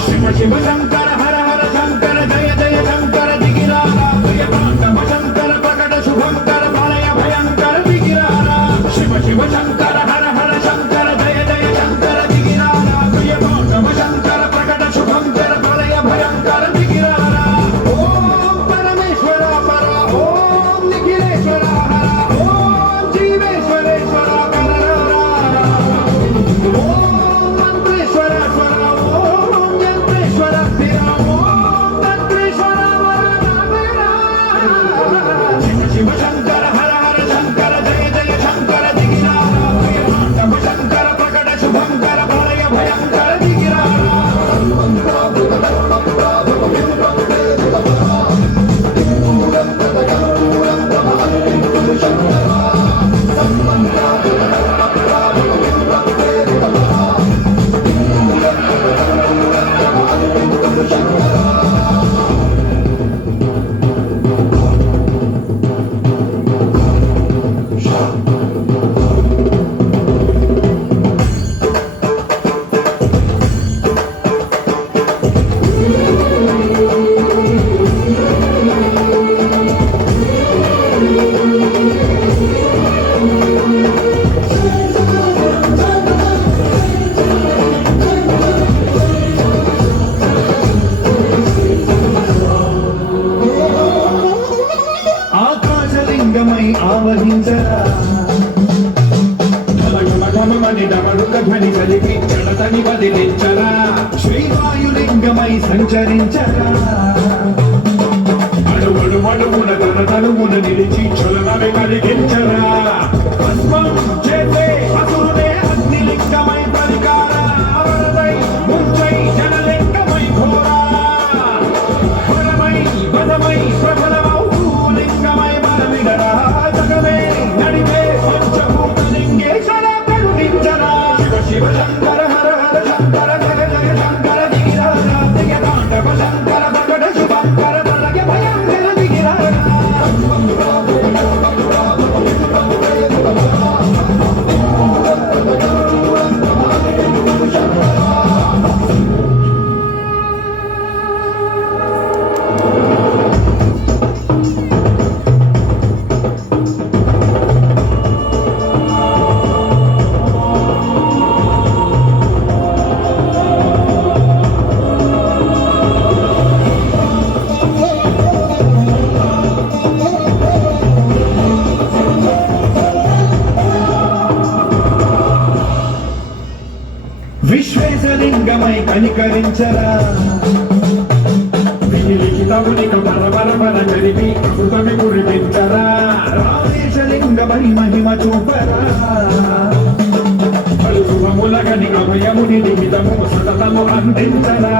శివ శివ శంకర హర హర శంకర జయ జయ శంకర దిగిరారా ప్రియ పాండవ శంకర ప్రకట శుభంకర ప్రళయ భయంకర దిగిరారా శివ శివ శంకర హర హర శంకర జయ జయ శంకర దిగిరారా ప్రియ పాండవ శంకర ప్రకట శుభంకర ప్రళయ భయంకర దిగిరారా ఓం పరమేశ్వర పర ఓం నిఖిలేశ్వర హర ఓం జీవేశ్వరేశ్వర కరరా ఓం మంత్రేశ్వర స్వర ఓం యంత్రేశ్వర స్థిర ఓం తంత్రేశ్వర వరదానరా శివ శివ శంకర హర హర శంకర జయ జయ శంకర దిగిరారా ప్రియ పాండవ శంకర ప్రకట శుభంకర ప్రళయ భయంకర దిగిరారా ఆకాశలింగమై ఆవహించరా ఢమఢమఢమని డమరుక ధ్వని కలిపి జడతని వదిలించరా శ్రీవాయులింగమై సంచరించరా అడుగున తనుమున నిలిచి చలనమే కలిగించరా భస్మం చేసే అసురునే అగ్నిలింగమై పరికారా వరదై ముంచై జనలింగమై ఘోరా వరమై వదమై ప్రబలమౌ లింగమై బలమిడరా జగమే నడిపే పంచభూతలింగేశ్వర కరుణించరా శివ శివ శంకర హర హర శంకర జయ జయ శంకర దిగిరారా ప్రియ పాండవ శంకర ప్రకట శుభంకర ప్రళయ భయంకర దిగిరారా విశ్వేశలింగమై కనికరించరా విలిఖితమునిక బరబర కలిపి అమృతమి కురిపించరా రామేశలింగమై మహిమ చూపరా శుభములగని అభయముని నిమితము సతతము అందించరా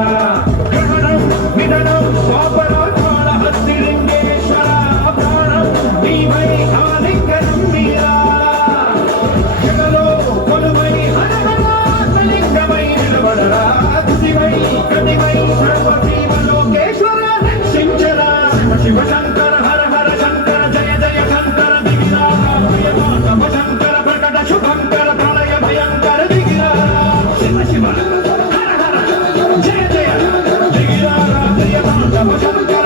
గ్రహణం నిధనం స్వాపరాత్మాల హస్తిలింగేశ్వర ప్రాణం నీవై ఆలింగనం మీరా జగలో కొలువై లింగమై నిలబడరా తుదివై కదివై సర్వజీవలోకేశ్వర రక్షించరా శివ శివ శంకర హర హర శంకర జయ జయ శంకర దిగిరారా ప్రియ పాండవ శంకర ప్రకట శుభంకర ప్రళయ భయంకర దిగిరారా శివ శివ హర హర జయ జయ దిగిరారా ప్రియ పాండవ శంకర